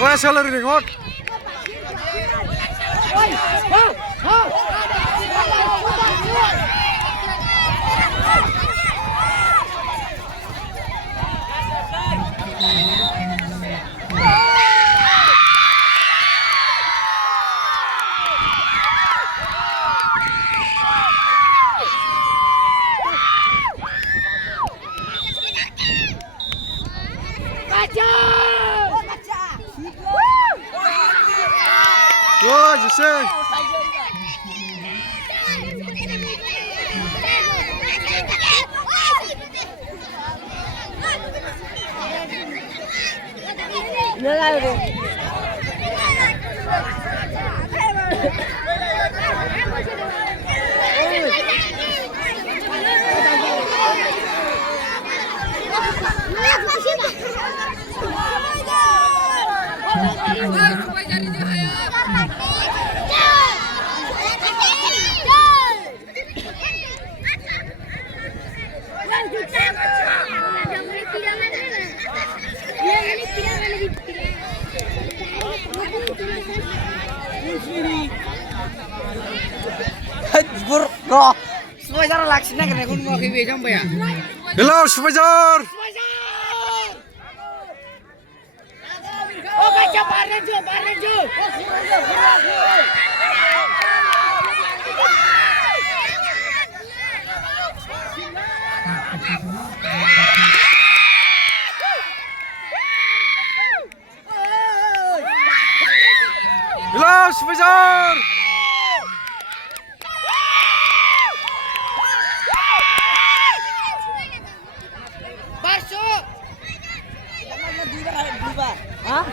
Ôi, sao lên được ngon. Ôi, giời ơi. Go. Supervisor laksina kena kun mau kiwe sampai ya. Hello, supervisor. Oh baca Barenjo. Hello, supervisor. Masuk. Hah?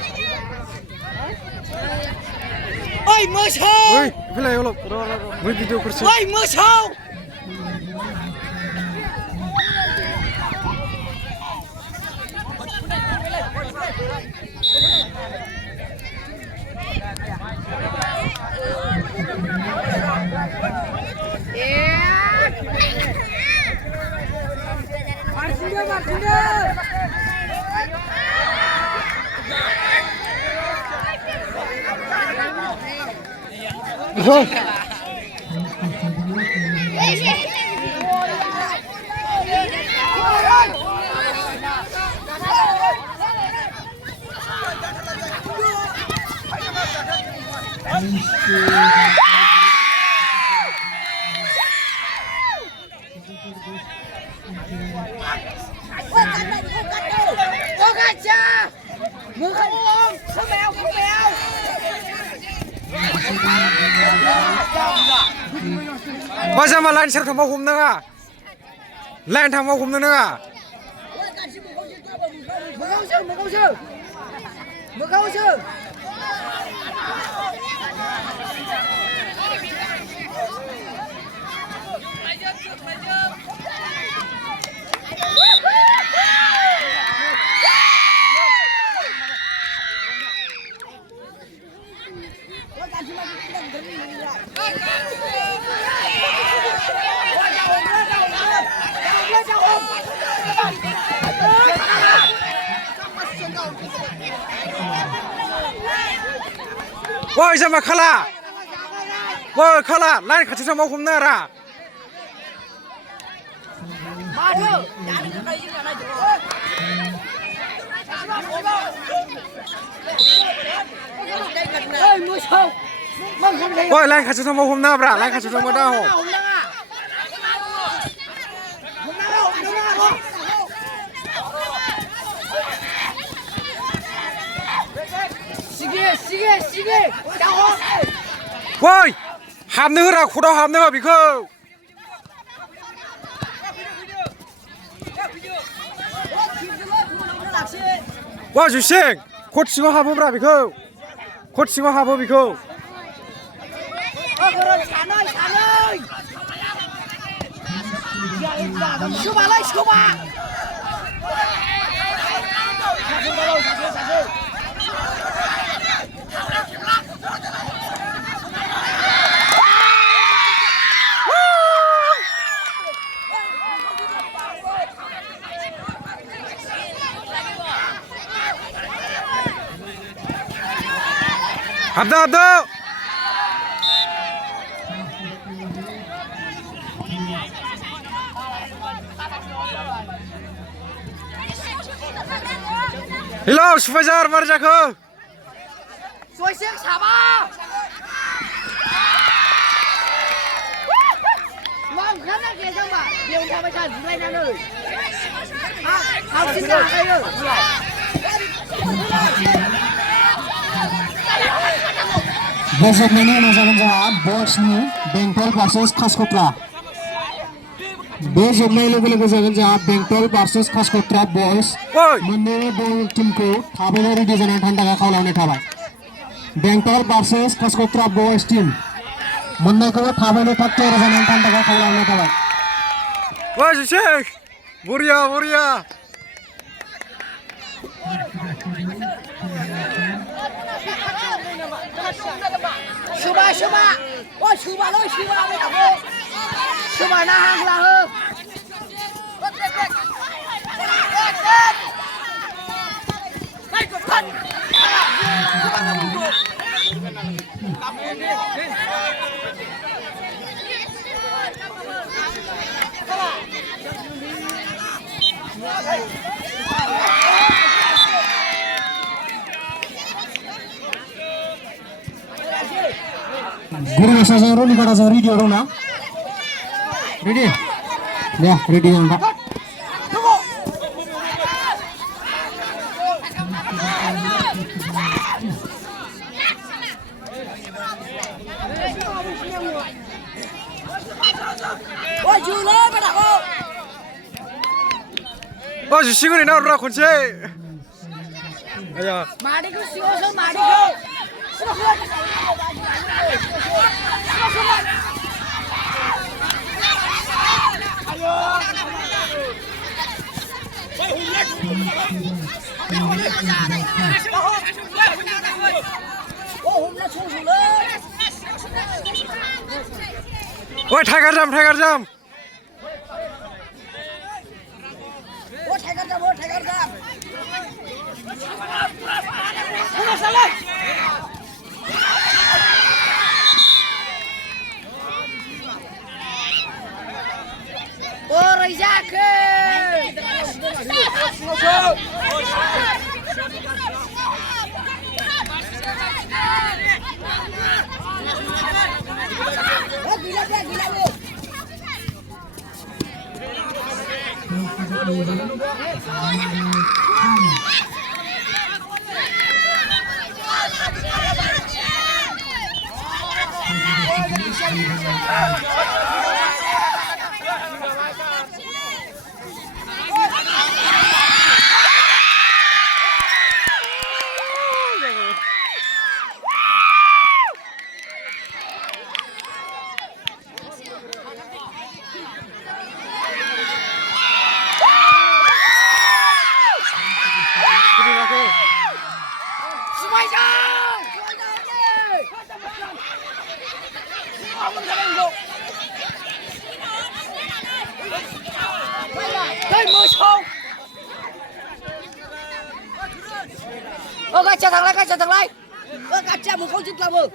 Oi, musuh. Oi, phela yêu lộc. Với video của chị. Oi, musuh. Rồi. Bây giờ mà lên sẽ thằng bao hôm nữa à? Lên thằng bao hôm nữa à? Một câu chưa? Woi, sama khala. Woi, khala. Lain khati sama hukum nara. Maju. Jangan sâu mừng không thấy ôi lan khát chúng ta hôm nào ra lan khát chúng ta đâu hôm nay 시계 나와 ôi hàm nữa ra khu đó hàm nữa bị khâu 와 주식 코치가 하보라 비코 코치가 하보 비코 그럼 사나이 슈바来슈바 합다 일로 슈퍼자르 마르자코 조이식 잡아 왕 하나 계산봐 내용 잡아 잘 누가 나는 아 진짜 가요 Besok ini masakan jawab box ni Bengtol versus Khaskutra. Besok ini लोग masakan jawab Bengtol versus Khaskutra boys. ôi मंदिर ball team को थाबेलरी design ठंडा का खावलाने थाबा. Bengtol versus Khaskutra boys team. मंदिर को थाबेलरी ठक्के design ठंडा का खावलाने थाबा. 와 주식 모리야 슈바 와 슈바로 슈바 왜 나고 슈바 나 한글라 허 Guru masa zero ni kada zari di orang na. Ready? Ya, ready yang tak. 와 줄래 가라고 와 주식은 나오라 콘체 아야 마리고 씌워서 마리고 ôi 타이거 잠 가짜 당라 가짜 một khẩu chích là mơ